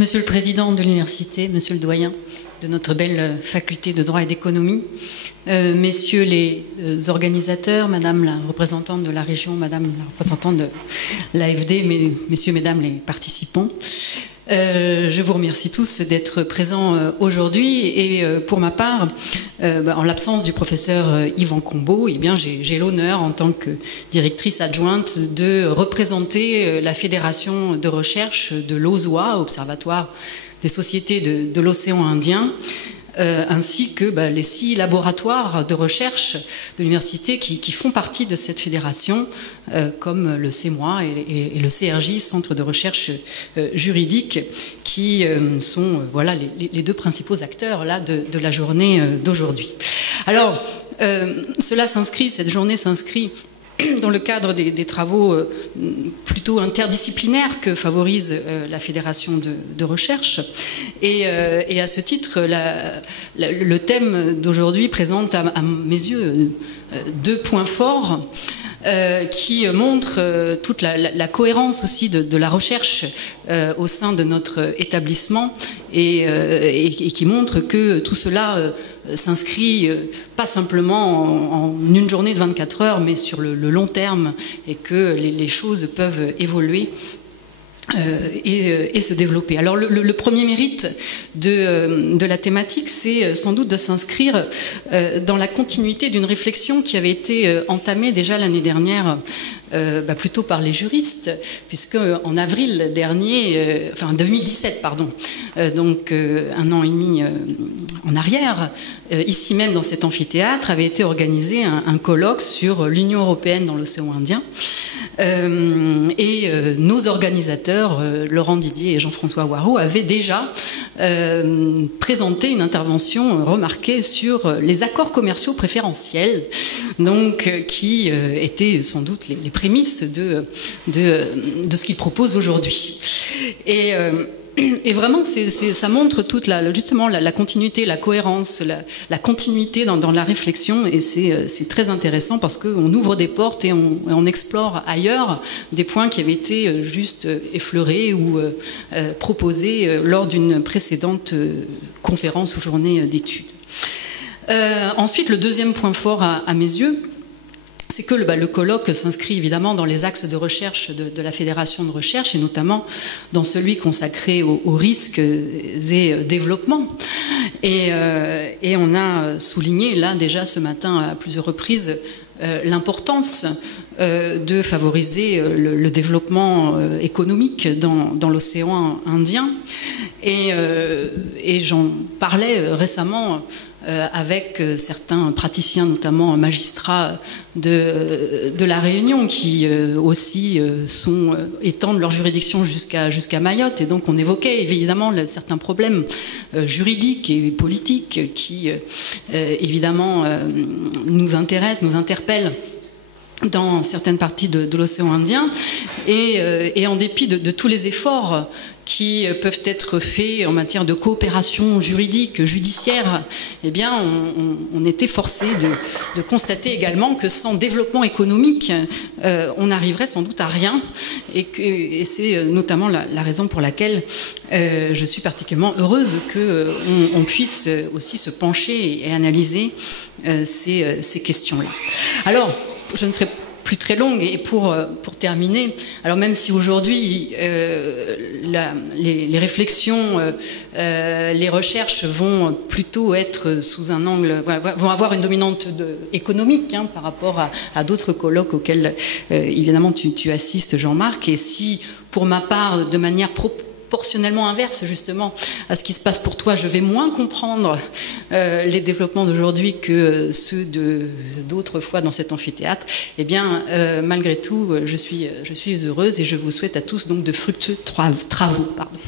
Monsieur le Président de l'Université, Monsieur le Doyen de notre belle faculté de droit et d'économie, Messieurs les organisateurs, Madame la représentante de la région, Madame la représentante de l'AFD, Messieurs, Mesdames les participants, je vous remercie tous d'être présents aujourd'hui et pour ma part, en l'absence du professeur Yvan Combeau, eh bien j'ai l'honneur en tant que directrice adjointe de représenter la Fédération de recherche de l'OSOA, Observatoire des sociétés de l'océan Indien, ainsi que les 6 laboratoires de recherche de l'université qui font partie de cette fédération, comme le CEMOI et le CRJ, Centre de recherche juridique, qui sont voilà, les 2 principaux acteurs là, de la journée d'aujourd'hui. Alors, cette journée s'inscrit dans le cadre des travaux plutôt interdisciplinaires que favorise la Fédération de recherche. Et à ce titre, le thème d'aujourd'hui présente à mes yeux 2 points forts qui montrent toute la cohérence aussi de la recherche au sein de notre établissement et qui montrent que tout cela s'inscrit pas simplement en une journée de 24 heures, mais sur le long terme, et que les choses peuvent évoluer et se développer. Alors le premier mérite de la thématique, c'est sans doute de s'inscrire dans la continuité d'une réflexion qui avait été entamée déjà l'année dernière, plutôt par les juristes, puisque en avril dernier, enfin 2017 pardon, donc 1 an et demi en arrière, ici même dans cet amphithéâtre avait été organisé un colloque sur l'Union européenne dans l'océan Indien. Nos organisateurs, Laurent Didier et Jean-François Warraud, avaient déjà présenté une intervention remarquée sur les accords commerciaux préférentiels, donc qui étaient sans doute les prémices de ce qu'ils proposent aujourd'hui. Et vraiment, ça montre toute justement la continuité, la cohérence, la continuité dans la réflexion, et c'est très intéressant parce qu'on ouvre des portes et on explore ailleurs des points qui avaient été juste effleurés ou proposés lors d'une précédente conférence ou journée d'études. Ensuite, le deuxième point fort à mes yeux, c'est que le colloque s'inscrit évidemment dans les axes de recherche de la Fédération de recherche, et notamment dans celui consacré aux risques et développement. Et on a souligné là déjà ce matin à plusieurs reprises l'importance de favoriser le développement économique dans l'océan Indien. Et j'en parlais récemment avec certains praticiens, notamment magistrats de la Réunion, qui aussi étendent leur juridiction jusqu'à Mayotte. Et donc on évoquait évidemment certains problèmes juridiques et politiques qui évidemment nous intéressent, nous interpellent dans certaines parties de l'océan Indien, et en dépit de tous les efforts qui peuvent être faits en matière de coopération juridique, judiciaire, eh bien, on était forcé de constater également que sans développement économique, on n'arriverait sans doute à rien, et c'est notamment la raison pour laquelle je suis particulièrement heureuse qu'on puisse aussi se pencher et analyser ces questions-là. Alors, je ne serai plus très longue, et pour terminer, alors même si aujourd'hui les réflexions, les recherches vont plutôt être sous un angle, vont avoir une dominante économique par rapport à d'autres colloques auxquels évidemment tu assistes, Jean-Marc, et si pour ma part, de manière proportionnellement inverse justement à ce qui se passe pour toi, je vais moins comprendre les développements d'aujourd'hui que ceux d'autres fois dans cet amphithéâtre, eh bien malgré tout je suis heureuse, et je vous souhaite à tous donc de fructueux travaux. Pardon.